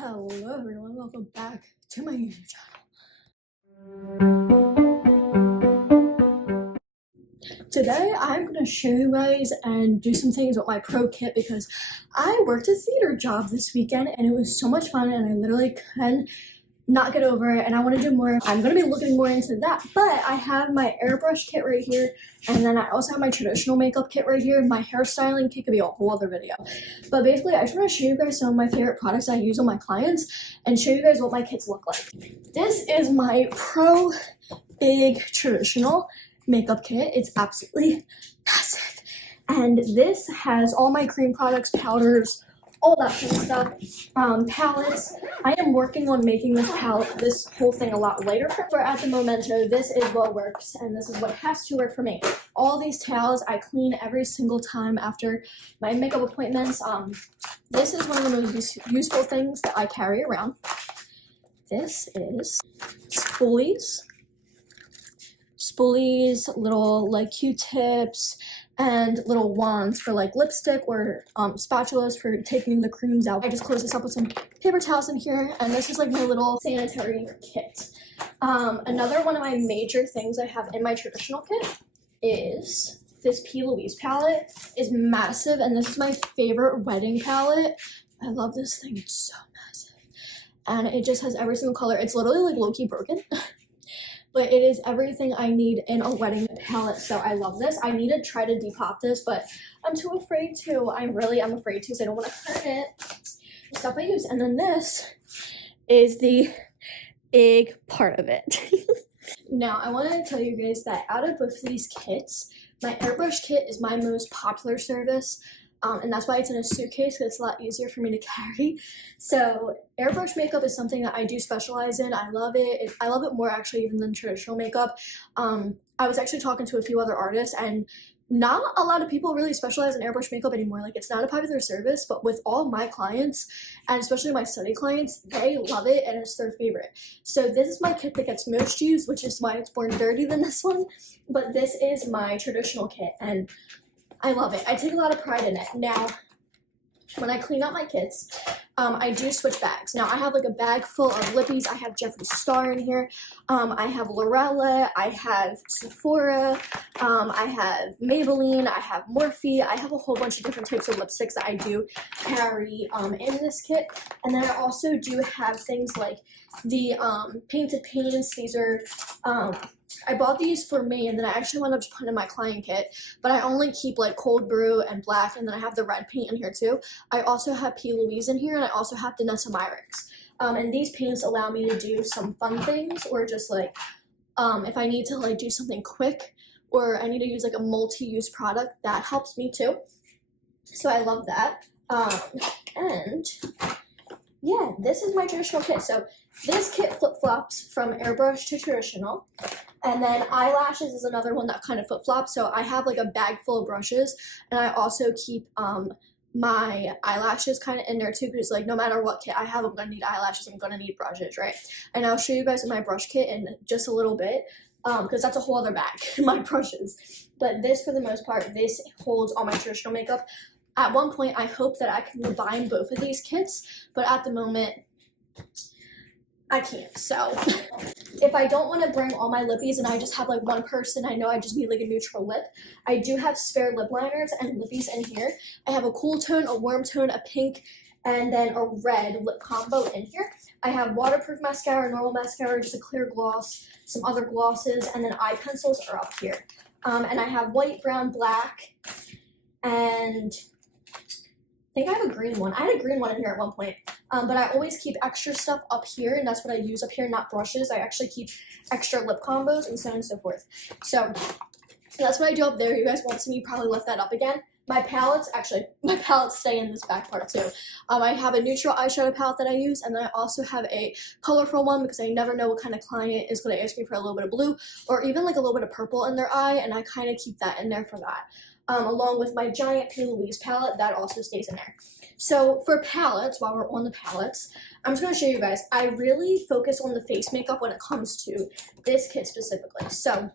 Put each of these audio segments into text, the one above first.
Hello everyone, welcome back to my YouTube channel. Today I'm going to show you guys and do some things with my pro kit because I worked a theater job this weekend and it was so much fun and I literally couldn't not get over it and I want to do more. I'm going to be looking more into that, but I have my airbrush kit right here and then I also have my traditional makeup kit right here. My hairstyling kit could be a whole other video, but basically I just want to show you guys some of my favorite products I use on my clients and show you guys what my kits look like. This is my pro big traditional makeup kit. It's absolutely massive and this has all my cream products, powders, all that kind of stuff, palettes. I am working on making this whole thing a lot lighter for at the momento. This is what works and this is what has to work for me. All these towels I clean every single time after my makeup appointments. This is one of the most useful things that I carry around. This is spoolies, little like Q-tips, and little wands for like lipstick or spatulas for taking the creams out. I just close this up with some paper towels in here, and this is like my little sanitary kit. Another one of my major things I have in my traditional kit is this P. Louise palette. Is massive, and this is my favorite wedding palette. I love this thing, it's so massive. And it just has every single color. It's literally like low-key broken. But it is everything I need in a wedding palette, so I love this. I need to try to depop this, but I'm too afraid to. I'm afraid to, so I don't want to hurt it. The stuff I use. And then this is the big part of it. Now, I want to tell you guys that out of both of these kits, my airbrush kit is my most popular service. And that's why it's in a suitcase, because it's a lot easier for me to carry. So airbrush makeup is something that I do specialize in. I love it. I love it more actually even than traditional makeup. I was actually talking to a few other artists, and not a lot of people really specialize in airbrush makeup anymore. Like, it's not a popular service, but with all of my clients, and especially my study clients, they love it and it's their favorite. So this is my kit that gets most used, which is why it's more dirty than this one. But this is my traditional kit, and I love it. I take a lot of pride in it. Now, when I clean out my kits, I do switch bags. Now, I have like a bag full of lippies. I have Jeffree Star in here. I have Lorella. I have Sephora. I have Maybelline. I have Morphe. I have a whole bunch of different types of lipsticks that I do carry in this kit. And then I also do have things like the painted paints. These are I bought these for me, and then I actually wound up just putting in my client kit, but I only keep like cold brew and black, and then I have the red paint in here too. I also have P. Louise in here, and I also have Danessa Myricks. And these paints allow me to do some fun things, or just like if I need to like do something quick, or I need to use like a multi-use product, that helps me too. So I love that. And yeah, this is my traditional kit. So this kit flip-flops from airbrush to traditional. And then eyelashes is another one that kind of flip-flops. So I have like a bag full of brushes, and I also keep my eyelashes kind of in there too, because like no matter what kit I have, I'm gonna need eyelashes, I'm gonna need brushes, right? And I'll show you guys in my brush kit in just a little bit, because that's a whole other bag, my brushes. But this, for the most part, this holds all my traditional makeup. At one point, I hope that I can combine both of these kits, but at the moment, I can't. So if I don't want to bring all my lippies and I just have like one person, I know I just need like a neutral lip, I do have spare lip liners and lippies in here. I have a cool tone, a warm tone, a pink, and then a red lip combo in here. I have waterproof mascara, normal mascara, just a clear gloss, some other glosses, and then eye pencils are up here. And I have white, brown, black, and I think I have a green one. I had a green one in here at one point, but I always keep extra stuff up here, and that's what I use up here, not brushes. I actually keep extra lip combos and so on and so forth. So that's what I do up there. You guys won't see me probably lift that up again. My palettes stay in this back part too. I have a neutral eyeshadow palette that I use, and then I also have a colorful one because I never know what kind of client is going to ask me for a little bit of blue or even like a little bit of purple in their eye, and I kind of keep that in there for that. Along with my giant P. Louise palette, that also stays in there. So for palettes, while we're on the palettes, I'm just going to show you guys. I really focus on the face makeup when it comes to this kit specifically. So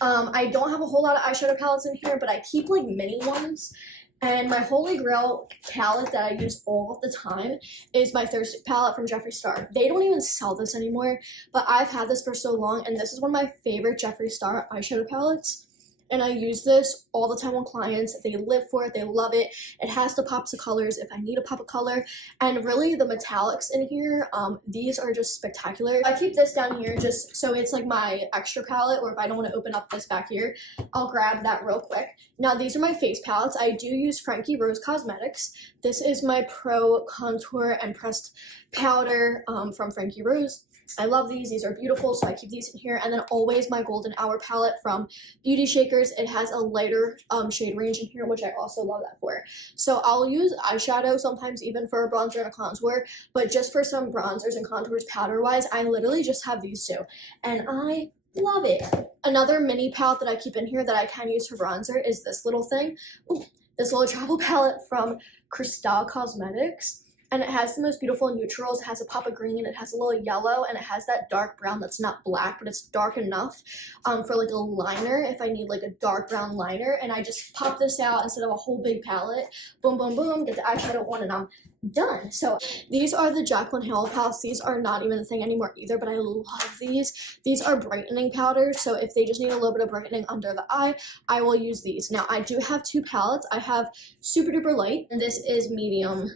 I don't have a whole lot of eyeshadow palettes in here, but I keep like mini ones. And my holy grail palette that I use all the time is my Thirsty palette from Jeffree Star. They don't even sell this anymore, but I've had this for so long, and this is one of my favorite Jeffree Star eyeshadow palettes. And I use this all the time on clients. They live for it. They love it. It has the pops of colors if I need a pop of color. And really the metallics in here, these are just spectacular. I keep this down here just so it's like my extra palette, or if I don't want to open up this back here, I'll grab that real quick. Now these are my face palettes. I do use Frankie Rose Cosmetics. This is my Pro Contour and Pressed Powder from Frankie Rose. I love these. These are beautiful, so I keep these in here. And then always my Golden Hour palette from Beauty Shakers. It has a lighter shade range in here, which I also love that for. So I'll use eyeshadow sometimes even for a bronzer and a contour, but just for some bronzers and contours powder-wise, I literally just have these two. And I love it. Another mini palette that I keep in here that I can use for bronzer is this little thing. Ooh, this little travel palette from Crystal Cosmetics. And it has the most beautiful neutrals. It has a pop of green, it has a little yellow, and it has that dark brown that's not black, but it's dark enough for like a liner if I need like a dark brown liner. And I just pop this out instead of a whole big palette. Boom, boom, boom, get the eyeshadow on, and I'm done. So these are the Jaclyn Hill palettes. These are not even a thing anymore either, but I love these. These are brightening powders, so if they just need a little bit of brightening under the eye, I will use these. Now I do have two palettes. I have Super Duper Light, and this is medium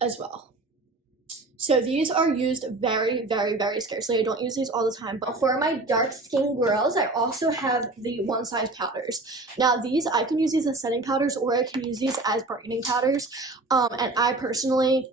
as well. So these are used very, very, very scarcely. I don't use these all the time. But for my dark skin girls, I also have the One Size powders. Now these, I can use these as setting powders, or I can use these as brightening powders. And I personally,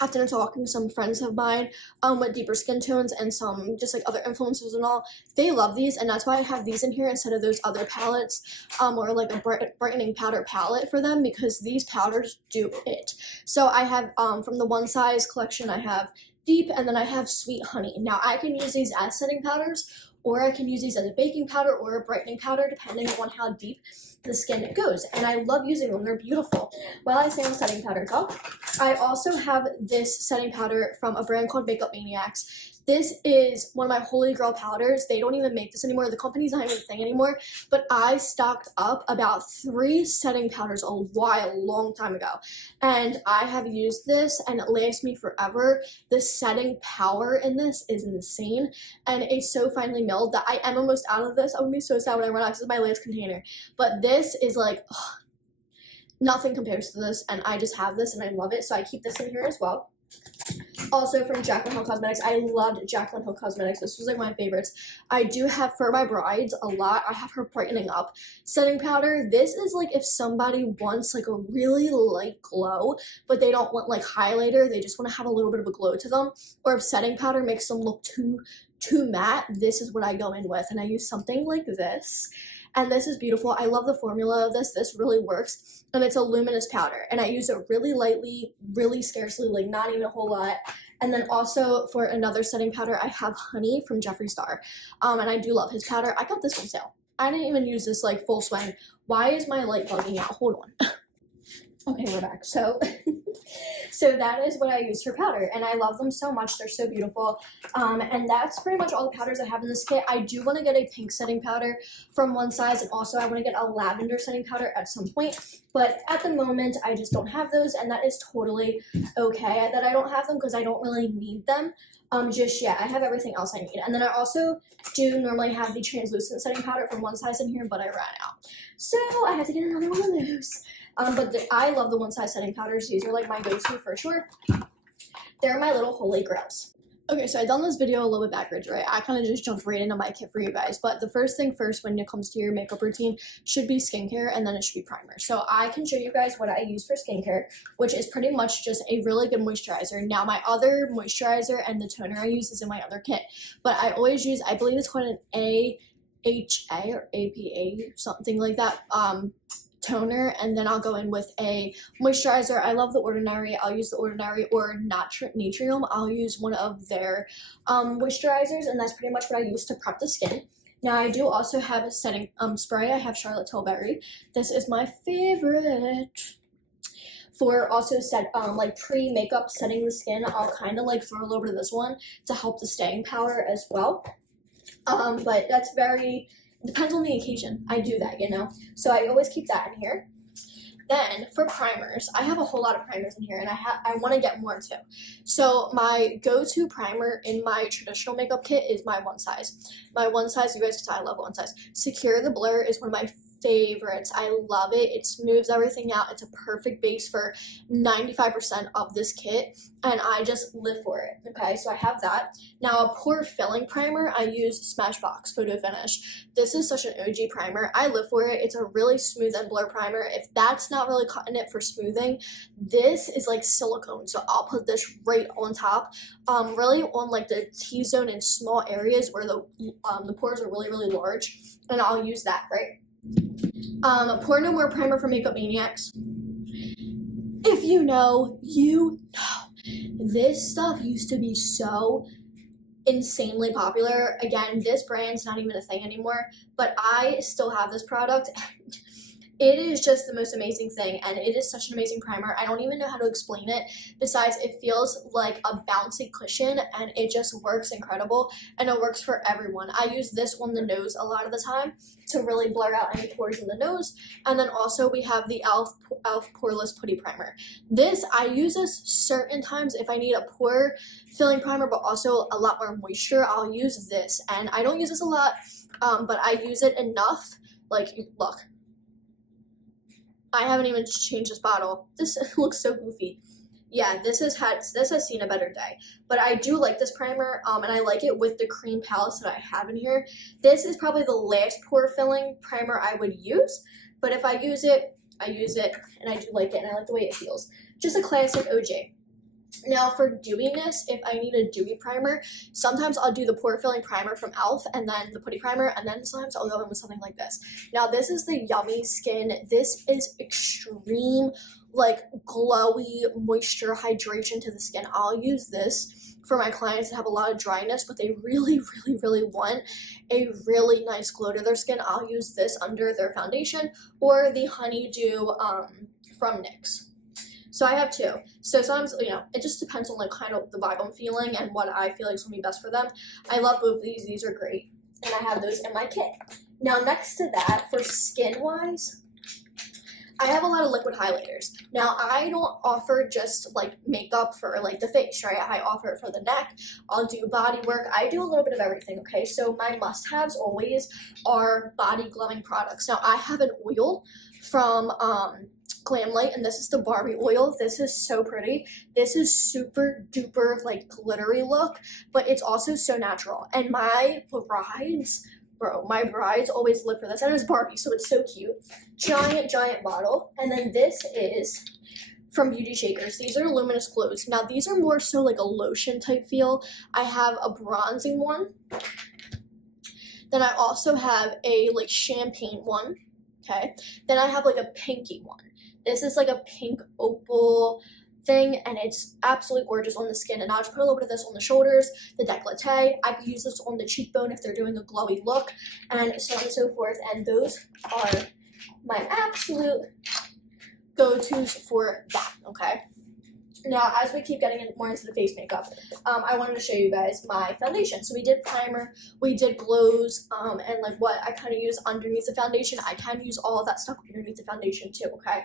after talking to some friends of mine with deeper skin tones and some just like other influencers and all, they love these, and that's why I have these in here instead of those other palettes or like a brightening powder palette for them, because these powders do it. So I have from the One Size collection, I have Deep, and then I have Sweet Honey. Now I can use these as setting powders, or I can use these as a baking powder or a brightening powder depending on how deep the skin goes, and I love using them. They're beautiful. While I say on setting powder talk, I also have this setting powder from a brand called Makeup Maniacs. This is one of my holy grail powders. They don't even make this anymore. The company's not even a thing anymore, but I stocked up about 3 setting powders a long time ago, and I have used this and it lasts me forever. The setting power in this is insane, and it's so finely milled that I am almost out of this. I'm gonna be so sad when I run out. This is my last container, but this is like, ugh, nothing compares to this, and I just have this and I love it, so I keep this in here as well. Also from Jaclyn Hill Cosmetics, I loved Jaclyn Hill Cosmetics. This was like my favorites. I do have for my brides a lot. I have her brightening up setting powder. This is like if somebody wants like a really light glow, but they don't want like highlighter, they just want to have a little bit of a glow to them, or if setting powder makes them look too matte, this is what I go in with, and I use something like this. And this is beautiful. I love the formula of this. This really works. And it's a luminous powder. And I use it really lightly, really scarcely, like not even a whole lot. And then also for another setting powder, I have Honey from Jeffree Star. And I do love his powder. I got this on sale. I didn't even use this like full swing. Why is my light bugging out? Hold on. Okay, we're back. So that is what I use for powder, and I love them so much. They're so beautiful. And that's pretty much all the powders I have in this kit. I do want to get a pink setting powder from One Size, and also I want to get a lavender setting powder at some point. But at the moment, I just don't have those, and that is totally okay that I don't have them, because I don't really need them just yet. I have everything else I need. And then I also do normally have the translucent setting powder from One Size in here, but I ran out. So I have to get another one of those. I love the One Size setting powders. These are like my go-to for sure. They're my little holy grails. Okay, so I've done this video a little bit backwards, right? I kind of just jumped right into my kit for you guys. But the first thing first when it comes to your makeup routine should be skincare, and then it should be primer. So I can show you guys what I use for skincare, which is pretty much just a really good moisturizer. Now, my other moisturizer and the toner I use is in my other kit. But I always use, I believe it's called an AHA or APA, something like that, toner, and then I'll go in with a moisturizer. I love The Ordinary. I'll use The Ordinary, or Natrium. I'll use one of their moisturizers, and that's pretty much what I use to prep the skin. Now, I do also have a setting spray. I have Charlotte Tilbury. This is my favorite. For also like pre-makeup setting the skin, I'll kind of like throw a little bit of this one to help the staying power as well. But that's depends on the occasion. I do that, you know. So I always keep that in here. Then for primers, I have a whole lot of primers in here, and I want to get more too. So my go-to primer in my traditional makeup kit is my One Size. My One Size, you guys can tell I love One Size. Secure the Blur is one of my favorites. I love it. It smooths everything out. It's a perfect base for 95% of this kit, and I just live for it. Okay, so I have that. Now a pore filling primer, I use Smashbox Photo Finish. This is such an OG primer. I live for it. It's a really smooth and blur primer. If that's not really cutting it for smoothing, this is like silicone, so I'll put this right on top, really on like the T-zone and small areas where the pores are really, really large, and I'll use that, right? Pore No More primer for Makeup Maniacs. If you know, you know. This stuff used to be so insanely popular. Again, this brand's not even a thing anymore, but I still have this product. It is just the most amazing thing, and it is such an amazing primer. I don't even know how to explain it. Besides, it feels like a bouncy cushion, and it just works incredible, and it works for everyone. I use this on the nose a lot of the time to really blur out any pores in the nose. And then also we have the e.l.f. Poreless Putty Primer. This, I use this certain times if I need a pore filling primer, but also a lot more moisture. I'll use this, and I don't use this a lot, but I use it enough. Like, look. I haven't even changed this bottle. This looks so goofy. Yeah, this has seen a better day. But I do like this primer, and I like it with the cream palettes that I have in here. This is probably the last pore filling primer I would use, but if I use it, and I do like it, and I like the way it feels. Just a classic OJ. Now for dewiness, if I need a dewy primer, sometimes I'll do the pore filling primer from e.l.f. and then the putty primer, and then sometimes I'll go in with something like this. Now this is the Yummy Skin. This is extreme, like glowy moisture hydration to the skin. I'll use this for my clients that have a lot of dryness, but they really, really, really want a really nice glow to their skin. I'll use this under their foundation, or the Honeydew from NYX. So I have two. So sometimes, you know, it just depends on like kind of the vibe I'm feeling and what I feel like is going to be best for them. I love both of these. These are great. And I have those in my kit. Now next to that, for skin-wise, I have a lot of liquid highlighters. Now I don't offer just like makeup for like the face, right? I offer it for the neck. I'll do body work. I do a little bit of everything, okay? So my must-haves always are body glowing products. Now I have an oil from Glamlight, and this is the Barbie oil. This is so pretty. This is super duper like glittery look, but it's also so natural. And my brides, my brides always live for this. And it's Barbie, so it's so cute. Giant bottle. And then this is from Beauty Shakers. These are luminous glows. Now these are more so like a lotion type feel. I have a bronzing one. Then I also have a like champagne one. Okay. Then I have like a pinky one. This is like a pink opal thing, and it's absolutely gorgeous on the skin. And I'll just put a little bit of this on the shoulders, the décolleté. I could use this on the cheekbone if they're doing a glowy look, and so on and so forth. And those are my absolute go-tos for that, okay? Now, as we keep getting more into the face makeup, I wanted to show you guys my foundation. So we did primer, we did glows, and like what I kind of use underneath the foundation. I can use all of that stuff underneath the foundation too, okay?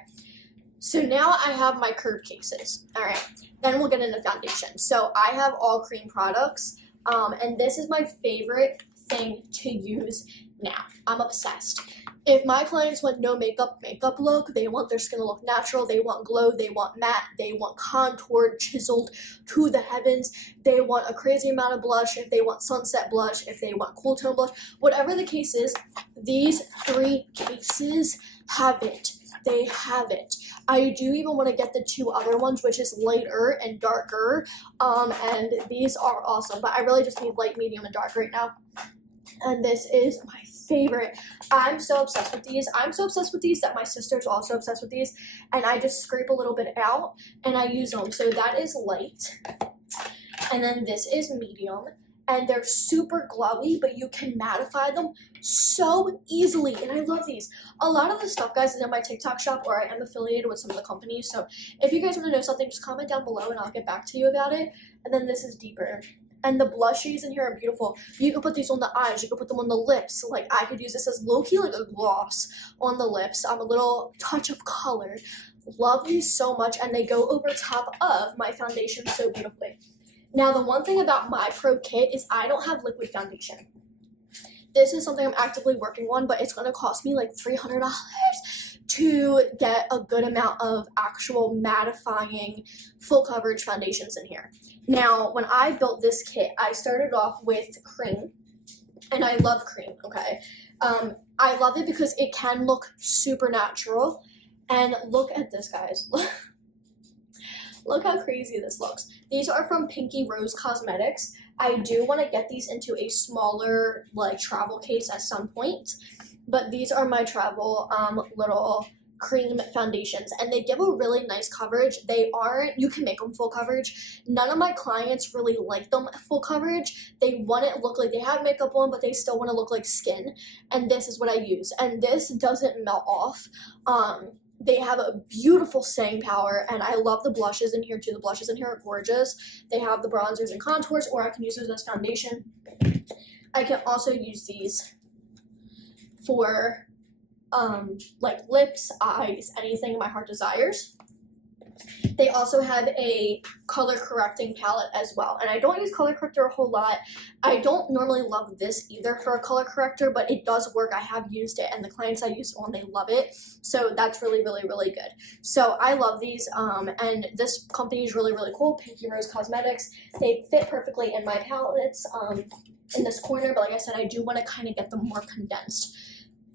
So now I have my curved cases. All right, then we'll get into foundation. So I have all cream products, and this is my favorite thing to use now. I'm obsessed. If my clients want no makeup look, they want their skin to look natural, they want glow, they want matte, they want contoured, chiseled to the heavens, they want a crazy amount of blush, if they want sunset blush, if they want cool tone blush, whatever the case is, these three cases have it. They have it. I do even want to get the two other ones, which is lighter and darker, and these are awesome, but I really just need light, medium, and dark right now. And this is my favorite. I'm so obsessed with these. I'm so obsessed with these that my sister's also obsessed with these, and I just scrape a little bit out and I use them. So that is light, and then this is medium, and they're super glowy, but you can mattify them so easily, and I love these. A lot of the stuff, guys, is in my TikTok shop, or I am affiliated with some of the companies, so if you guys want to know something, just comment down below and I'll get back to you about it. And then this is deeper. And the blushes in here are beautiful. You can put these on the eyes. You can put them on the lips. Like, I could use this as low-key like a gloss on the lips. A little touch of color. Love these so much, and they go over top of my foundation so beautifully. Now, the one thing about my Pro Kit is I don't have liquid foundation. This is something I'm actively working on, but it's going to cost me like $300 to get a good amount of actual mattifying full coverage foundations in here. Now, when I built this kit, I started off with cream, and I love cream, okay? I love it because it can look super natural, and look at this, guys. Look how crazy this looks. These are from Pinky Rose Cosmetics. I do want to get these into a smaller, like, travel case at some point, but these are my travel little cream foundations, and they give a really nice coverage. They aren't, you can make them full coverage. None of my clients really like them full coverage. They want it to look like they have makeup on, but they still want to look like skin, and this is what I use, and this doesn't melt off. They have a beautiful staying power, and I love the blushes in here too. The blushes in here are gorgeous. They have the bronzers and contours, or I can use those as foundation. I can also use these for like lips, eyes, anything my heart desires. They also have a color correcting palette as well, and I don't use color corrector a whole lot. I don't normally love this either for a color corrector, but it does work. I have used it, and the clients I use it on, they love it, so that's really, really, really good. So I love these, and this company is really, really cool, Pinky Rose Cosmetics. They fit perfectly in my palettes in this corner, but like I said, I do want to kind of get them more condensed.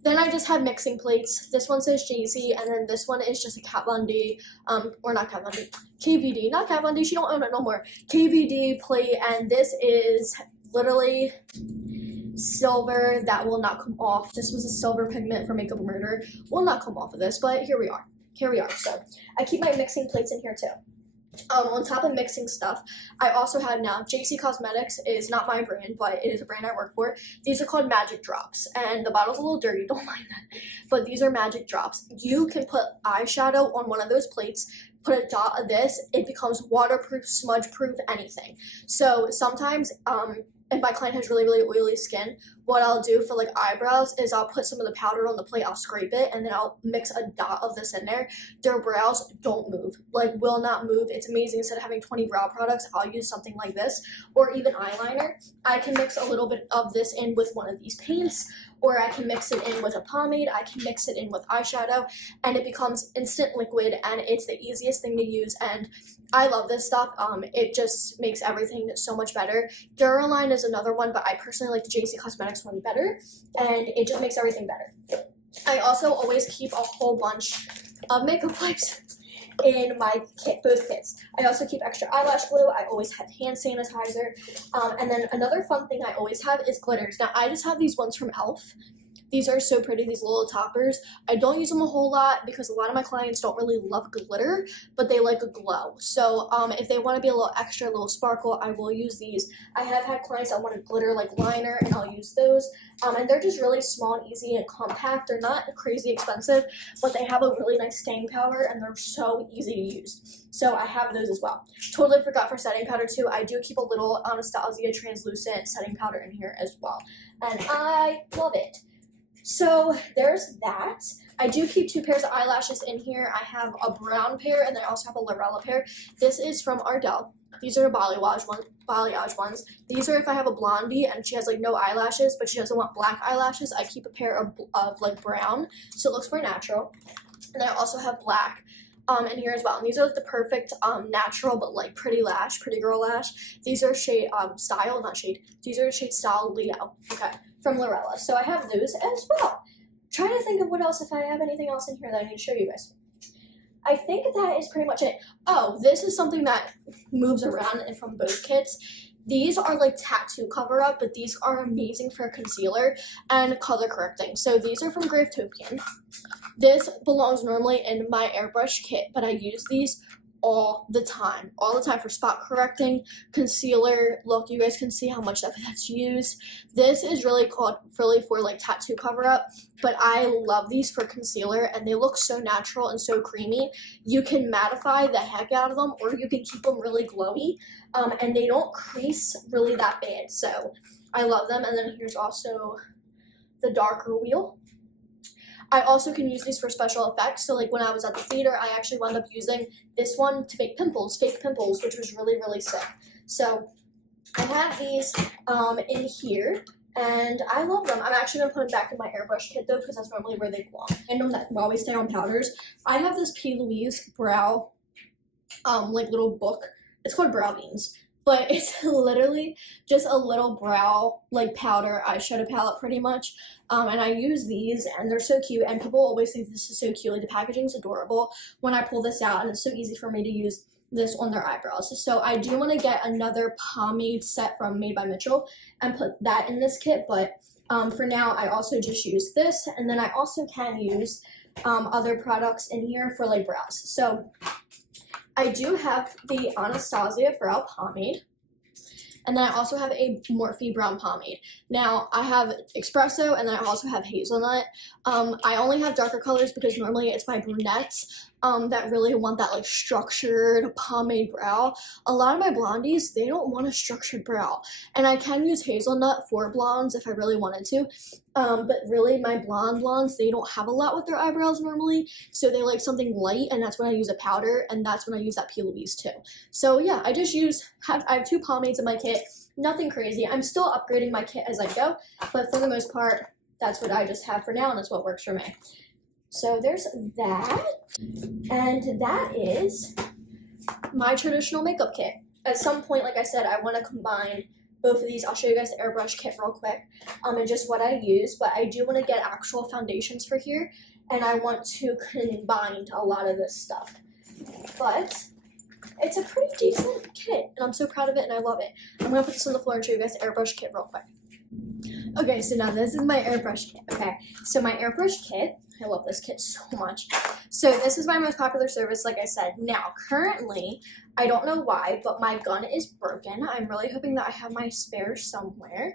Then I just have mixing plates. This one says Jaycee, and then this one is just a Kat Von D, or not Kat Von D, KVD, not Kat Von D, she don't own it no more, KVD plate, and this is literally silver that will not come off. This was a silver pigment for Makeup Murder, will not come off of this, but here we are, so I keep my mixing plates in here too. On top of mixing stuff, I also have now Jaycee Cosmetics is not my brand, but it is a brand I work for. These are called Magic Drops, and the bottle's a little dirty, don't mind that, but these are Magic Drops. You can put eyeshadow on one of those plates, put a dot of this, it becomes waterproof, smudge proof, anything. So sometimes if my client has really, really oily skin, what I'll do for like eyebrows is I'll put some of the powder on the plate, I'll scrape it, and then I'll mix a dot of this in there. Their brows don't move, like will not move. It's amazing. Instead of having 20 brow products, I'll use something like this, or even eyeliner. I can mix a little bit of this in with one of these paints, or I can mix it in with a pomade, I can mix it in with eyeshadow, and it becomes instant liquid, and it's the easiest thing to use, and I love this stuff. It just makes everything so much better. Duraline is another one, but I personally like the Jaycee Cosmetics one better, and it just makes everything better. I also always keep a whole bunch of makeup wipes in my kit, both kits. I also keep extra eyelash glue. I always have hand sanitizer. And then another fun thing I always have is glitters. Now, I just have these ones from e.l.f. These are so pretty, these little toppers. I don't use them a whole lot because a lot of my clients don't really love glitter, but they like a glow. So if they want to be a little extra, a little sparkle, I will use these. I have had clients that want a glitter like liner, and I'll use those. And they're just really small and easy and compact. They're not crazy expensive, but they have a really nice staying power, and they're so easy to use. So I have those as well. Totally forgot for setting powder too. I do keep a little Anastasia translucent setting powder in here as well, and I love it. So there's that. I do keep 2 pairs of eyelashes in here. I have a brown pair, and I also have a Lorella pair. This is from Ardell. These are balayage ones. These are if I have a blondie and she has like no eyelashes, but she doesn't want black eyelashes. I keep a pair of like brown, so it looks more natural. And I also have black in here as well. And these are the perfect natural but like pretty girl lash. These are shade Style, not shade. These are shade Style Leo. Okay. From Lorella. So I have those as well. Trying to think of what else, if I have anything else in here that I need to show you guys. I think that is pretty much it. Oh, this is something that moves around and from both kits. These are like tattoo cover up, but these are amazing for concealer and color correcting. So these are from Gravetopian. This belongs normally in my Airbrush kit, but I use these all the time for spot correcting, concealer. Look, you guys can see how much that's used. This is really for like tattoo cover up, but I love these for concealer, and they look so natural and so creamy. You can mattify the heck out of them, or you can keep them really glowy, and they don't crease really that bad, so I love them. And then here's also the darker wheel. I also can use these for special effects. So like when I was at the theater, I actually wound up using this one to make pimples, fake pimples, which was really, really sick. So I have these in here, and I love them. I'm actually going to put them back in my airbrush kit though, because that's normally where they belong. And that while we stay on powders, I have this P. Louise brow like little book. It's called Brow Beans. But it's literally just a little brow, like, powder eyeshadow palette, pretty much. And I use these, and they're so cute. And people always think this is so cute. Like, the packaging's adorable when I pull this out, and it's so easy for me to use this on their eyebrows. So I do want to get another pomade set from Made by Mitchell and put that in this kit. But for now, I also just use this. And then I also can use other products in here for, like, brows. So I do have the Anastasia Brow Pomade, and then I also have a Morphe Brown Pomade. Now, I have Espresso, and then I also have Hazelnut. I only have darker colors because normally it's my brunettes that really want that, like, structured pomade brow. A lot of my blondies, they don't want a structured brow, and I can use Hazelnut for blondes if I really wanted to. But really, my blondes, they don't have a lot with their eyebrows normally, so they like something light, and that's when I use a powder, and that's when I use that P. Louise too. So yeah, I just I have 2 pomades in my kit, nothing crazy. I'm still upgrading my kit as I go, but for the most part, that's what I just have for now, and that's what works for me. So there's that, and that is my traditional makeup kit. At some point, like I said, I want to combine both of these. I'll show you guys the airbrush kit real quick, and just what I use, but I do want to get actual foundations for here, and I want to combine a lot of this stuff. But it's a pretty decent kit, and I'm so proud of it, and I love it. I'm going to put this on the floor and show you guys the airbrush kit real quick. Okay, so now this is my airbrush kit. Okay, so my airbrush kit, I love this kit so much. So this is my most popular service, like I said. Now, currently, I don't know why, but my gun is broken. I'm really hoping that I have my spare somewhere.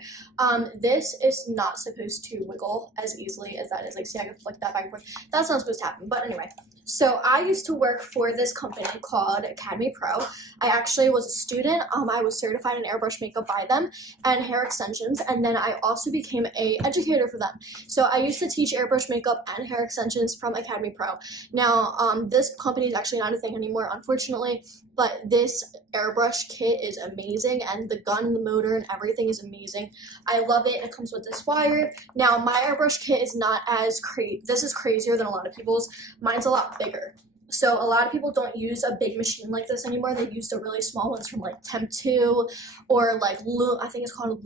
This is not supposed to wiggle as easily as that is. Like, see, I can flick that back and forth. That's not supposed to happen, but anyway. So I used to work for this company called Academy Pro. I actually was a student. I was certified in airbrush makeup by them and hair extensions, and then I also became an educator for them. So I used to teach airbrush makeup and hair extensions from Academy Pro. Now, this company is actually not a thing anymore, unfortunately, but this airbrush kit is amazing, and the gun and the motor and everything is amazing. I love it. It comes with this wire. Now, my airbrush kit is not as this is crazier than a lot of people's. Mine's a lot bigger. So a lot of people don't use a big machine like this anymore. They use the really small ones from like Temp 2 or like I think it's called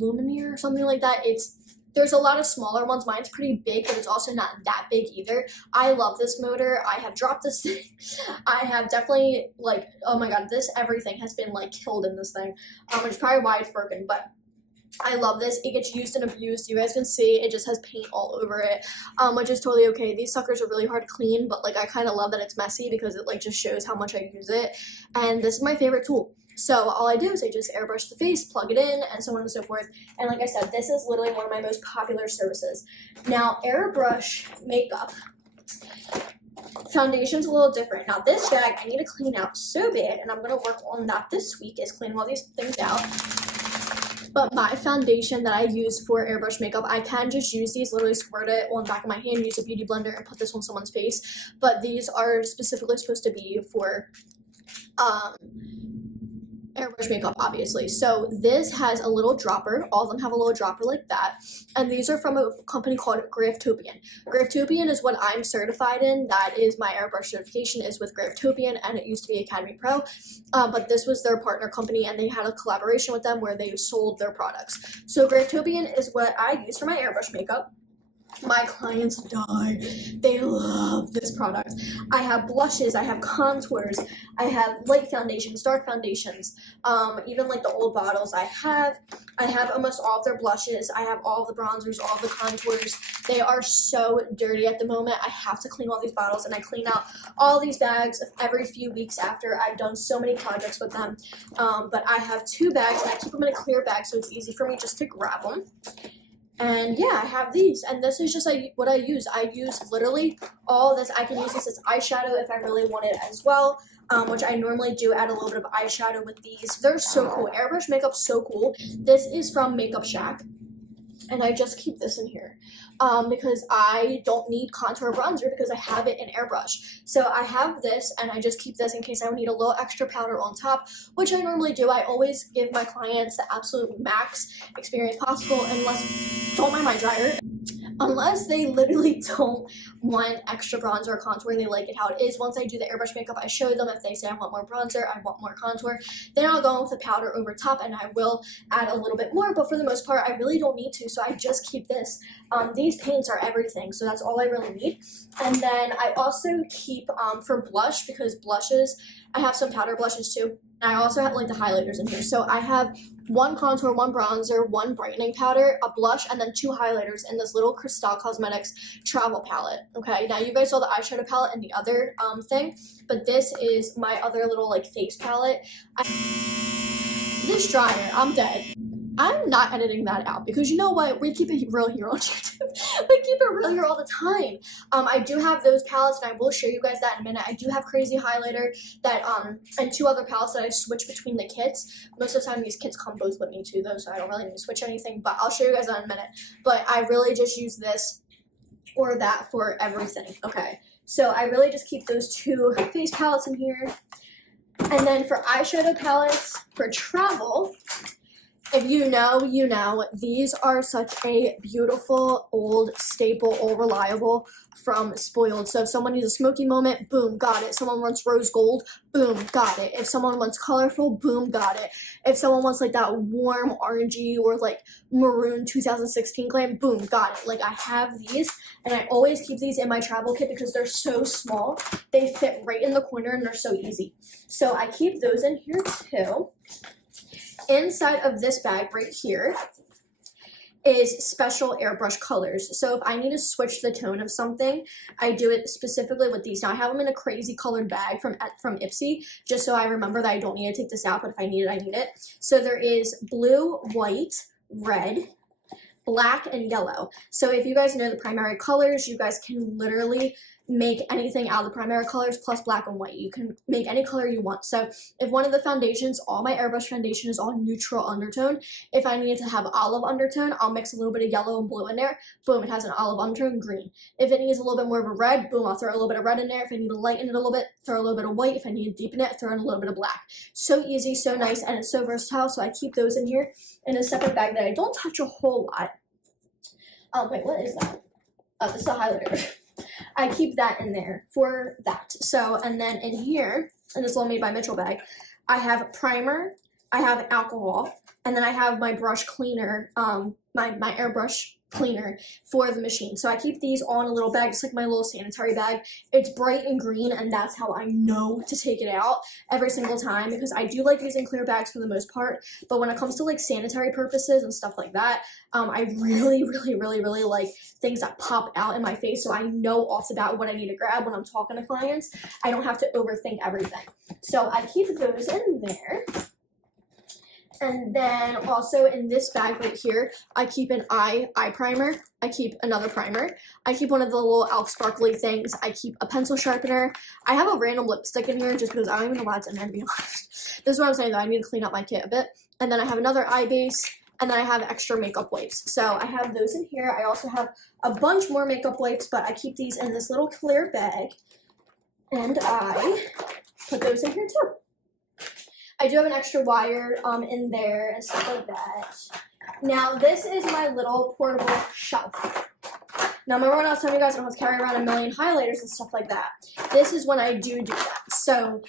Lumineer or something like that. There's a lot of smaller ones. Mine's pretty big, but it's also not that big either. I love this motor. I have dropped this thing. I have definitely, like, oh my god, everything has been, like, killed in this thing, which is probably why it's broken, but I love this. It gets used and abused. You guys can see it just has paint all over it, which is totally okay. These suckers are really hard to clean, but, like, I kind of love that it's messy because it, like, just shows how much I use it, and this is my favorite tool. So all I do is I just airbrush the face, plug it in, and so on and so forth. And like I said, this is literally one of my most popular services. Now, airbrush makeup foundation's a little different. Now, this bag I need to clean out so bad, and I'm going to work on that this week, is cleaning all these things out. But my foundation that I use for airbrush makeup, I can just use these, literally squirt it on the back of my hand, use a beauty blender, and put this on someone's face. But these are specifically supposed to be for airbrush makeup, obviously. So this has a little dropper. All of them have a little dropper like that, and these are from a company called Graftopian. Graftopian is what I'm certified in. That is my airbrush certification, is with Graftopian, and it used to be Academy Pro, but this was their partner company, and they had a collaboration with them where they sold their products. So Graftopian is what I use for my airbrush makeup. My clients die. They love this product. I have blushes, I have contours, I have light foundations, dark foundations, even like the old bottles I have almost all of their blushes, I have all of the bronzers, all of the contours. They are so dirty at the moment. I have to clean all these bottles, and I clean out all these bags every few weeks after I've done so many projects with them. But I have 2 bags, and I keep them in a clear bag so it's easy for me just to grab them. And yeah, I have these, and this is just like what I use. I use literally all this. I can use this as eyeshadow if I really want it as well, which I normally do add a little bit of eyeshadow with these. They're so cool. Airbrush makeup's so cool. This is from Makeup Shack, and I just keep this in here because I don't need contour bronzer because I have it in Airbrush. So I have this, and I just keep this in case I need a little extra powder on top, which I normally do. I always give my clients the absolute max experience possible, don't mind my dryer. Unless they literally don't want extra bronzer or contour and they like it how it is. Once I do the airbrush makeup, I show them. If they say I want more bronzer, I want more contour, then I'll go with the powder over top, and I will add a little bit more, but for the most part, I really don't need to, so I just keep this. These paints are everything, so that's all I really need. And then I also keep, for blush, because blushes, I have some powder blushes too. And I also have like the highlighters in here. So I have 1 contour, 1 bronzer, 1 brightening powder, a blush, and then 2 highlighters in this little Cristal Cosmetics travel palette. Okay, now you guys saw the eyeshadow palette in the other thing, but this is my other little like face palette. This dryer, I'm dead. I'm not editing that out because you know what? We keep it real here on YouTube. We keep it real here all the time. I do have those palettes, and I will show you guys that in a minute. I do have Crazy Highlighter that and 2 other palettes that I switch between the kits. Most of the time these kits come both with me too though, so I don't really need to switch anything, but I'll show you guys that in a minute. But I really just use this or that for everything. Okay, so I really just keep those 2 face palettes in here. And then for eyeshadow palettes for travel, if you know, you know, these are such a beautiful, old, staple, old, reliable from Spoiled. So if someone needs a smoky moment, boom, got it. Someone wants rose gold, boom, got it. If someone wants colorful, boom, got it. If someone wants like that warm orangey or like maroon 2016 glam, boom, got it. Like I have these, and I always keep these in my travel kit because they're so small. They fit right in the corner, and they're so easy. So I keep those in here too. Inside of this bag right here is special airbrush colors. So if I need to switch the tone of something, I do it specifically with these. Now I have them in a crazy colored bag from Ipsy, just so I remember that I don't need to take this out, but if I need it, I need it. So there is blue, white, red, black, and yellow. So if you guys know the primary colors, you guys can literally make anything out of the primary colors plus black and white. You can make any color you want. So if one of the foundations, all my airbrush foundation is all neutral undertone, if I need to have olive undertone, I'll mix a little bit of yellow and blue in there. Boom, it has an olive undertone, green. If it needs a little bit more of a red, boom, I'll throw a little bit of red in there. If I need to lighten it a little bit, throw a little bit of white. If I need to deepen it, throw in a little bit of black. So easy, so nice, and it's so versatile, so I keep those in here in a separate bag that I don't touch a whole lot. Wait, what is that? Oh, this is a highlighter. I keep that in there for that. So, and then in here, in this little Made by Mitchell bag, I have primer, I have alcohol, and then I have my brush cleaner, my airbrush cleaner for the machine. So I keep these all in a little bag, just like my little sanitary bag. It's bright and green, and that's how I know to take it out every single time, because I do like using clear bags for the most part, but when it comes to like sanitary purposes and stuff like that, I really like things that pop out in my face, so I know off the bat what I need to grab when I'm talking to clients. I don't have to overthink everything. So I keep those in there. And then also in this bag right here, I keep an eye primer. I keep another primer. I keep one of the little e.l.f. sparkly things. I keep a pencil sharpener. I have a random lipstick in here just because I don't even know why it's in there, to be honest. This is what I'm saying though, I need to clean up my kit a bit. And then I have another eye base, and then I have extra makeup wipes. So I have those in here. I also have a bunch more makeup wipes, but I keep these in this little clear bag. And I put those in here too. I do have an extra wire in there and stuff like that. Now this is my little portable shelf. Now remember when I was telling you guys I don't have to carry around a million highlighters and stuff like that? This is when I do that. So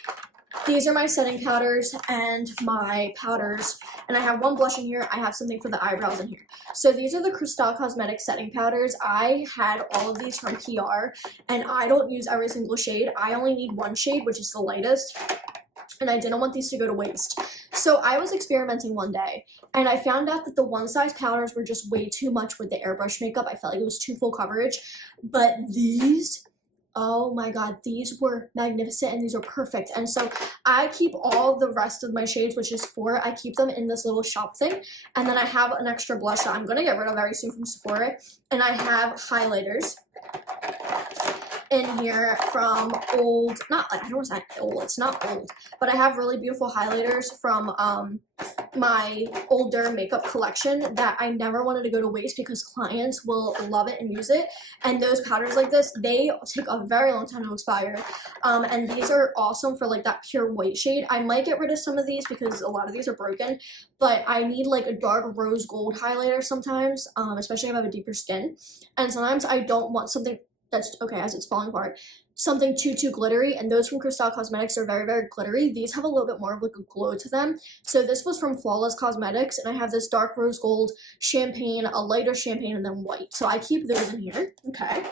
These are my setting powders and my powders, and I have one blush in here. I have something for the eyebrows in here. So these are the Cristal Cosmetics setting powders. I had all of these from PR, and I don't use every single shade. I only need one shade, which is the lightest, and I didn't want these to go to waste. So I was experimenting one day, and I found out that the one size powders were just way too much with the airbrush makeup. I felt like it was too full coverage, but these, oh my god, these were magnificent, and these are perfect. And so I keep all the rest of my shades, which is 4, I keep them in this little shop thing. And then I have an extra blush that I'm going to get rid of very soon from Sephora. And I have highlighters in here from old, not, I don't want to say old, it's not old, but I have really beautiful highlighters from my older makeup collection that I never wanted to go to waste because clients will love it and use it. And those powders like this, they take a very long time to expire. And these are awesome for like that pure white shade. I might get rid of some of these because a lot of these are broken, but I need like a dark rose gold highlighter sometimes, especially if I have a deeper skin. And sometimes I don't want something that's, okay, as it's falling apart, something too glittery, and those from Cristal Cosmetics are very glittery. These have a little bit more of like a glow to them. So this was from Flawless Cosmetics, and I have this dark rose gold, champagne, a lighter champagne, and then white. So I keep those in here, okay?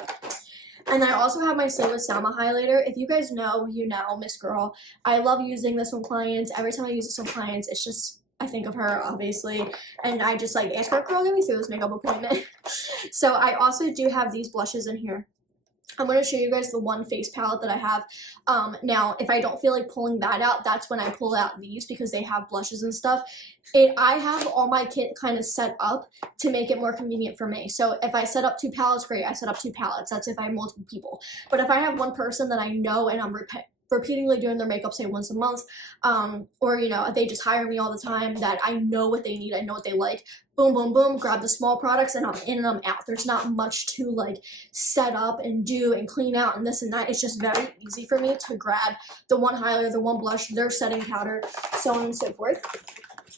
And I also have my Slay with Salma highlighter. If you guys know, you know, Miss Girl. I love using this on clients. Every time I use this on clients, it's just, I think of her, obviously, and I just like ask her, girl, get me through this makeup appointment. So I also do have these blushes in here. I'm going to show you guys the one face palette that I have. Now, if I don't feel like pulling that out, that's when I pull out these because they have blushes and stuff. I have all my kit kind of set up to make it more convenient for me. So if I set up 2 palettes, great, I set up 2 palettes. That's if I have multiple people. But if I have one person that I know and I'm repeatedly doing their makeup, say once a month, or you know, they just hire me all the time, that I know what they need, I know what they like, boom boom boom, grab the small products and I'm in and I'm out. There's not much to like set up and do and clean out and this and that. It's just very easy for me to grab the one highlighter, the one blush, their setting powder, so on and so forth.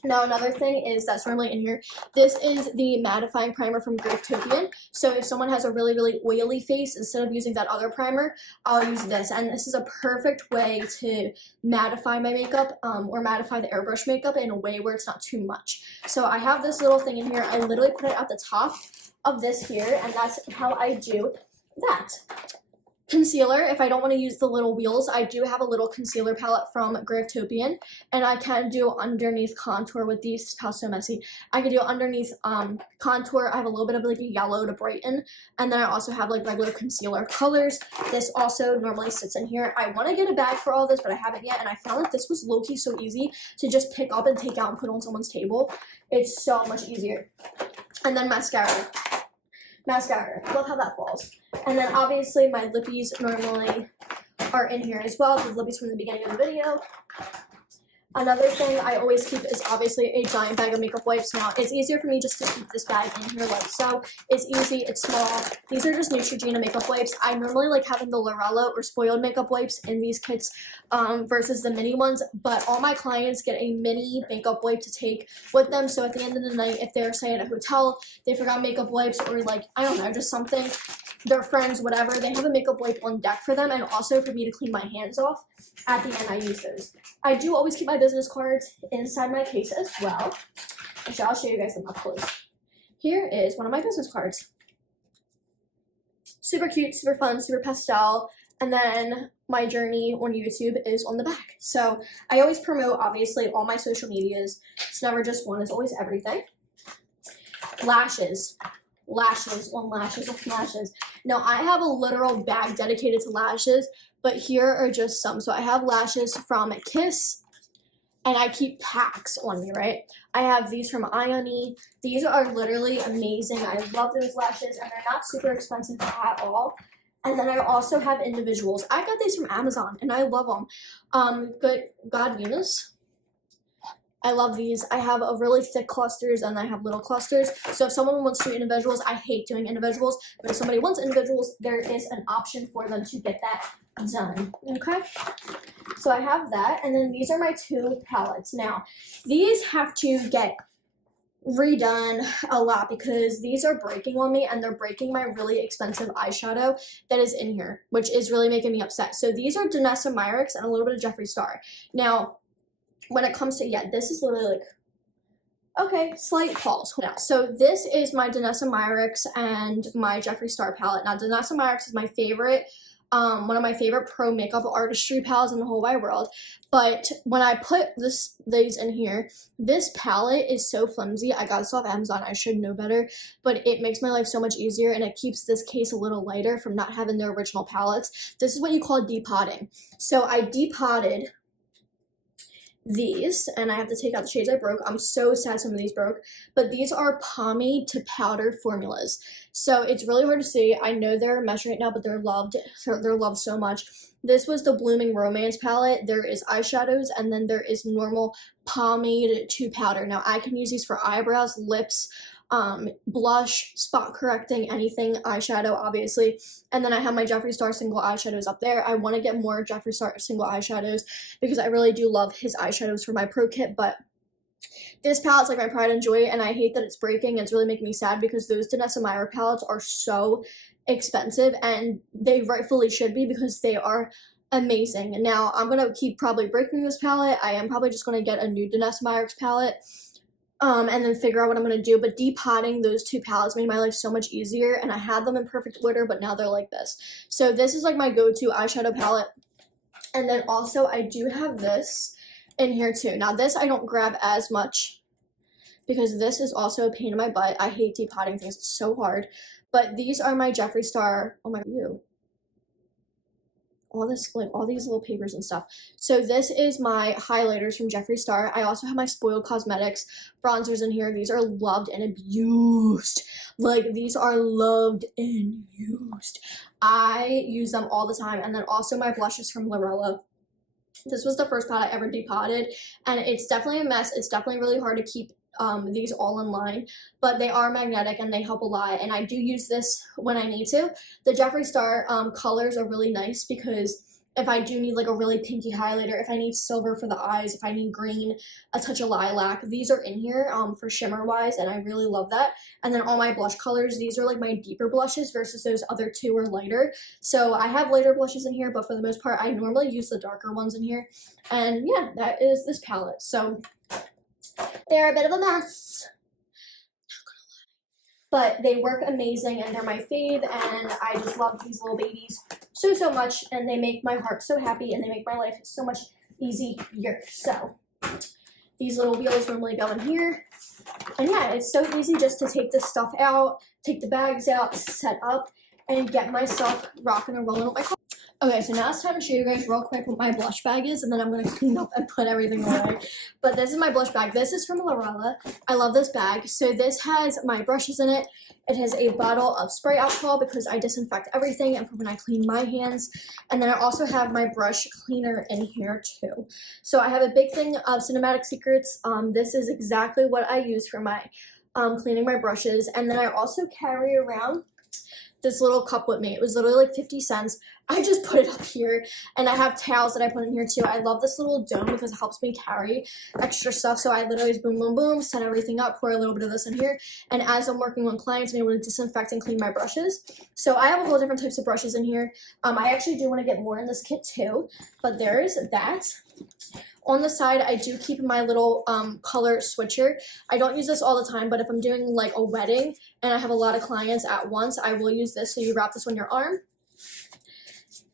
Now, another thing is that's normally in here. This is the mattifying primer from Gravetopian. So if someone has a really oily face, instead of using that other primer, I'll use this. And this is a perfect way to mattify my makeup, or mattify the airbrush makeup in a way where it's not too much. So I have this little thing in here. I literally put it at the top of this here, and that's how I do that. Concealer, if I don't want to use the little wheels, I do have a little concealer palette from Gravetopian, and I can do underneath contour with these. This palette's so messy. I can do underneath contour. I have a little bit of like a yellow to brighten, and then I also have like regular concealer colors. This also normally sits in here. I want to get a bag for all this, but I haven't yet, and I found that this was low-key so easy to just pick up and take out and put on someone's table. It's so much easier. And then mascara. Love how that falls. And then obviously my lippies normally are in here as well. The lippies from the beginning of the video. Another thing I always keep is obviously a giant bag of makeup wipes. Now, it's easier for me just to keep this bag in here like so. It's easy, it's small. These are just Neutrogena makeup wipes. I normally like having the Lorella or Spoiled makeup wipes in these kits versus the mini ones, but all my clients get a mini makeup wipe to take with them. So at the end of the night, if they're, say, at a hotel, they forgot makeup wipes, or like, I don't know, just something, their friends, whatever, they have a makeup wipe on deck for them, and also for me to clean my hands off. At the end, I use those. I do always keep my business cards inside my case as well. Actually, I'll show you guys them up close. Here is one of my business cards. Super cute, super fun, super pastel. And then my journey on YouTube is on the back. So I always promote, obviously, all my social medias. It's never just one, it's always everything. Lashes. Lashes on lashes on lashes. Now, I have a literal bag dedicated to lashes, but here are just some. So I have lashes from Kiss, and I keep packs on me, right? I have these from Ione. These are literally amazing. I love those lashes, and they're not super expensive at all. And then I also have individuals. I got these from Amazon, and I love them. God Venus. I love these. I have a really thick clusters and I have little clusters. So if someone wants to do individuals, I hate doing individuals. But if somebody wants individuals, there is an option for them to get that done. Okay? So I have that. And then these are my 2 palettes. Now, these have to get redone a lot because these are breaking on me and they're breaking my really expensive eyeshadow that is in here, which is really making me upset. So these are Danessa Myricks and a little bit of Jeffree Star. Now, when it comes to, yeah, this is literally like, okay, slight pause. So this is my Danessa Myricks and my Jeffree Star palette. Now, Danessa Myricks is my favorite, one of my favorite pro makeup artistry palettes in the whole wide world. But when I put these in here, this palette is so flimsy. I got this off Amazon. I should know better, but it makes my life so much easier, and it keeps this case a little lighter from not having the original palettes. This is what you call depotting. So I depotted these, and I have to take out the shades I broke. I'm so sad some of these broke, but these are pomade to powder formulas. So it's really hard to see. I know they're a mess right now, but they're loved. They're loved so much. This was the Blooming Romance palette. There is eyeshadows, and then there is normal pomade to powder. Now I can use these for eyebrows, lips, blush, spot correcting, anything, eyeshadow, obviously. And then I have my Jeffree Star single eyeshadows up there. I want to get more Jeffree Star single eyeshadows because I really do love his eyeshadows for my pro kit, but this palette's like my pride and joy, and I hate that it's breaking. It's really making me sad because those Danessa Myricks palettes are so expensive, and they rightfully should be because they are amazing. And now I'm going to keep probably breaking this palette. I am probably just going to get a new Danessa Myricks palette. And then figure out what I'm going to do. But depotting those two palettes made my life so much easier, and I had them in perfect order, but now they're like this. So this is like my go-to eyeshadow palette. And then also I do have this in here too. Now this I don't grab as much because this is also a pain in my butt. I hate depotting things. It's so hard. But these are my Jeffree Star. Oh my God. All this, like all these little papers and stuff. So this is my highlighters from Jeffree Star. I also have my Spoiled Cosmetics bronzers in here. These are loved and abused. Like, these are loved and used. I use them all the time. And then also my blushes from Lorella. This was the first palette I ever depotted, and it's definitely a mess. It's definitely really hard to keep these all in line, but they are magnetic and they help a lot, and I do use this when I need to. The Jeffree Star colors are really nice because if I do need like a really pinky highlighter, if I need silver for the eyes, if I need green, a touch of lilac, these are in here for shimmer wise, and I really love that. And then all my blush colors, these are like my deeper blushes versus those other two are lighter. So I have lighter blushes in here, but for the most part I normally use the darker ones in here. And yeah, that is this palette. So they're a bit of a mess, but they work amazing and they're my fave, and I just love these little babies so much, and they make my heart so happy, and they make my life so much easier. So these little wheels normally go in here, and yeah, it's so easy just to take this stuff out, take the bags out, set up, and get myself rocking and rolling with my car. Okay, so now it's time to show you guys real quick what my blush bag is, and then I'm going to clean up and put everything away. But this is my blush bag. This is from Lorella. I love this bag. So this has my brushes in it. It has a bottle of spray alcohol because I disinfect everything and for when I clean my hands. And then I also have my brush cleaner in here too. So I have a big thing of Cinematic Secrets. This is exactly what I use for my cleaning my brushes. And then I also carry around this little cup with me. It was literally like 50 cents. I just put it up here, and I have towels that I put in here too. I love this little dome because it helps me carry extra stuff. So I literally just boom, boom, boom, set everything up, pour a little bit of this in here. And as I'm working on clients, I'm able to disinfect and clean my brushes. So I have a whole different types of brushes in here. I actually do want to get more in this kit too, but there's that. On the side, I do keep my little color switcher. I don't use this all the time, but if I'm doing like a wedding and I have a lot of clients at once, I will use this. So you wrap this on your arm.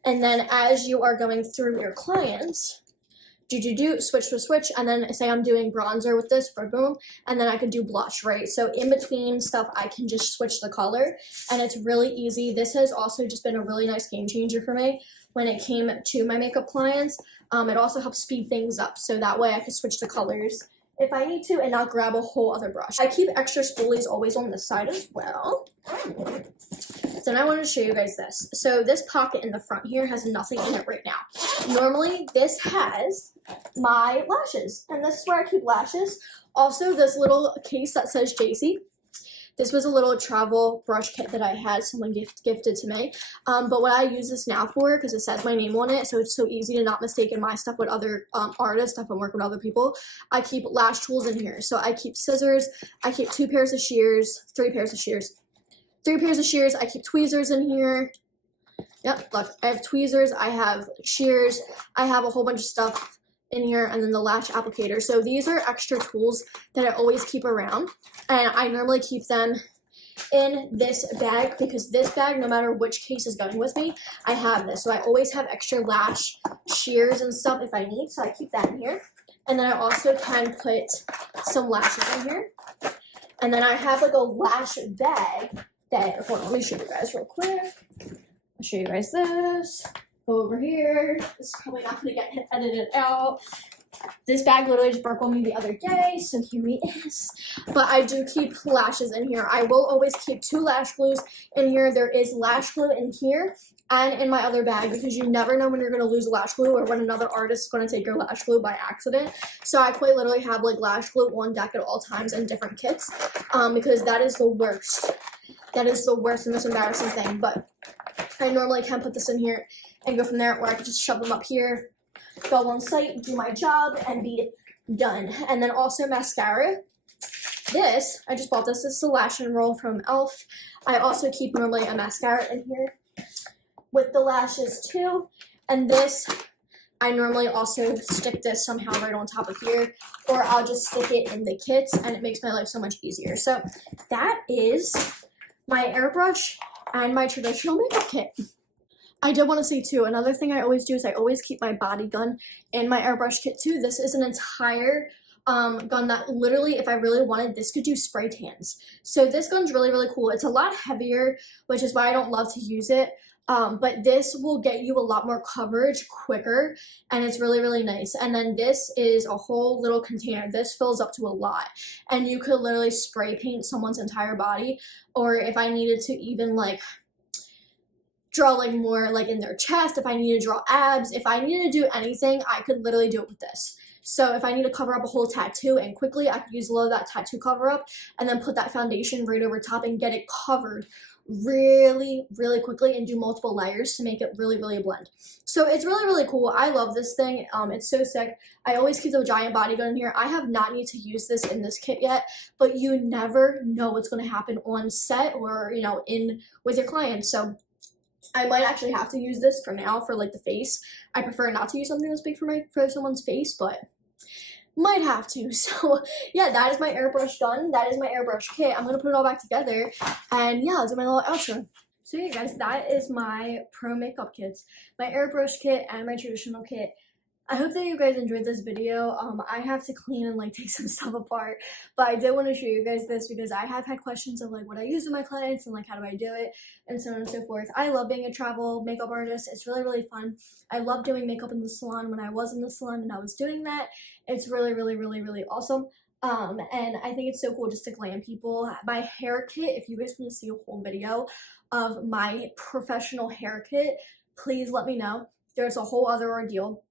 And then as you are going through your clients, switch, and then say I'm doing bronzer with this, boom, and then I can do blush, right? So in between stuff, I can just switch the color, and it's really easy. This has also just been a really nice game changer for me when it came to my makeup clients. It also helps speed things up, so that way I can switch the colors if I need to and not grab a whole other brush. I keep extra spoolies always on this side as well. So now I want to show you guys this. So this pocket in the front here has nothing in it right now. Normally this has my lashes, and this is where I keep lashes. Also this little case that says Jaycee. This was a little travel brush kit that I had someone gifted to me. But what I use this now for, because it says my name on it, so it's so easy to not mistake my stuff with other artists if I'm working with other people. I keep lash tools in here. So I keep scissors, I keep 3 pairs of shears, I keep tweezers in here. Yep, look, I have tweezers, I have shears, I have a whole bunch of stuff in here, and then the lash applicator. So these are extra tools that I always keep around, and I normally keep them in this bag because this bag, no matter which case is going with me, I have this. So I always have extra lash shears and stuff if I need, so I keep that in here. And then I also can put some lashes in here. And then I have like a lash bag that, hold on, let me show you guys real quick. I'll show you guys this. Go over here. This is probably not going to get edited out. This bag literally just broke on me the other day, so here he is. But I do keep lashes in here. I will always keep 2 lash glues in here. There is lash glue in here and in my other bag because you never know when you're going to lose lash glue or when another artist is going to take your lash glue by accident. So I quite literally have like lash glue on deck at all times in different kits because that is the worst. That is the worst and most embarrassing thing. But I normally can put this in here and go from there, or I could just shove them up here, go on site, do my job, and be done. And then also mascara. This, I just bought this. This is a lash and roll from e.l.f. I also keep normally a mascara in here with the lashes too. And this, I normally also stick this somehow right on top of here, or I'll just stick it in the kits, and it makes my life so much easier. So that is my airbrush and my traditional makeup kit. I did want to say too, another thing I always do is I always keep my body gun in my airbrush kit too. This is an entire gun that literally, if I really wanted, this could do spray tans. So this gun's really, really cool. It's a lot heavier, which is why I don't love to use it. But this will get you a lot more coverage quicker, and it's really, really nice. And then this is a whole little container. This fills up to a lot, and you could literally spray paint someone's entire body, or if I needed to even like draw like more like in their chest, if I need to draw abs, if I need to do anything, I could literally do it with this. So if I need to cover up a whole tattoo and quickly, I could use a little of that tattoo cover up and then put that foundation right over top and get it covered really, really quickly and do multiple layers to make it really, really blend. So it's really, really cool. I love this thing. It's so sick. I always keep the giant body gun in here. I have not need to use this in this kit yet, but you never know what's going to happen on set or, you know, in with your clients. So I might actually have to use this for now for like the face. I prefer not to use something this big for someone's face, but might have to. So yeah, that is my airbrush done. That is my airbrush kit. I'm gonna put it all back together, and yeah, I'll do my little outro. So yeah, guys, that is my pro makeup kits, my airbrush kit and my traditional kit. I hope that you guys enjoyed this video. I have to clean and like take some stuff apart, but I did want to show you guys this because I have had questions of like what I use with my clients and like how do I do it and so on and so forth. I love being a travel makeup artist. It's really, really fun. I love doing makeup in the salon when I was in the salon and I was doing that. It's really, really, really, really awesome. And I think it's so cool just to glam people. My hair kit, if you guys want to see a whole video of my professional hair kit, please let me know. There's a whole other ordeal.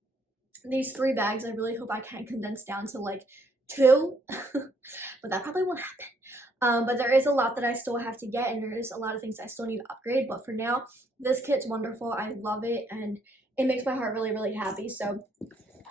These 3 bags, I really hope I can condense down to like 2, but that probably won't happen. But there is a lot that I still have to get, and there is a lot of things I still need to upgrade. But for now, this kit's wonderful. I love it, and it makes my heart really, really happy. So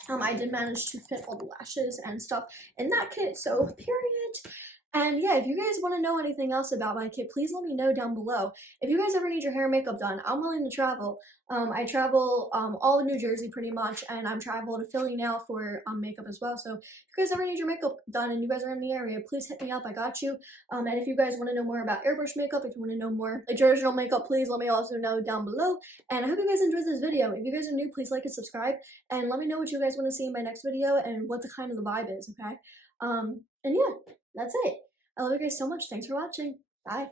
I did manage to fit all the lashes and stuff in that kit, so period. And yeah, if you guys want to know anything else about my kit, please let me know down below. If you guys ever need your hair and makeup done, I'm willing to travel. I travel all of New Jersey pretty much, and I'm traveling to Philly now for makeup as well. So if you guys ever need your makeup done and you guys are in the area, please hit me up. I got you. And if you guys want to know more about airbrush makeup, if you want to know more like traditional makeup, please let me also know down below. And I hope you guys enjoyed this video. If you guys are new, please like and subscribe, and let me know what you guys want to see in my next video and what the kind of the vibe is, okay? And yeah, that's it. I love you guys so much. Thanks for watching. Bye.